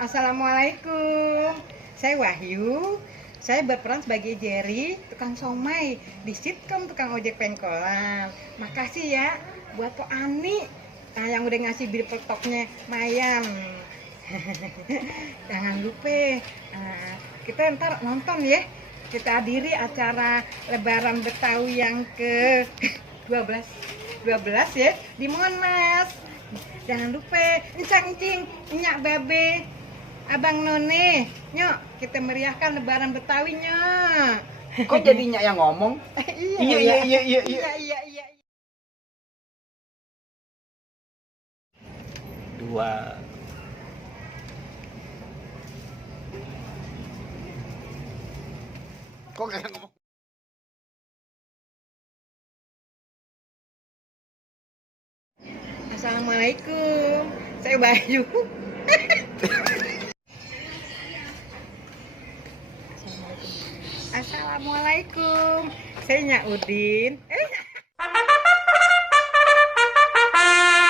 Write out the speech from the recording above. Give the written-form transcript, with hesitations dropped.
Assalamualaikum. Saya Wahyu. Saya berperan sebagai Jerry, tukang somai di sitkom tukang ojek pengkolan. Makasih ya buat Po Ani yang udah ngasih bibir peltoknya Mayan. Jangan lupa kita ntar nonton ya. Kita hadiri acara Lebaran Betawi yang ke 12 ya di Monas. Jangan lupa encang-encing, nyak babe, abang none, nyok kita meriahkan Lebaran Betawi nyok. Kok jadinya yang ngomong? Iya. Dua. Kok kayak ngomong? Assalamualaikum, saya Bayu. Assalamualaikum, saya Nyak Udin.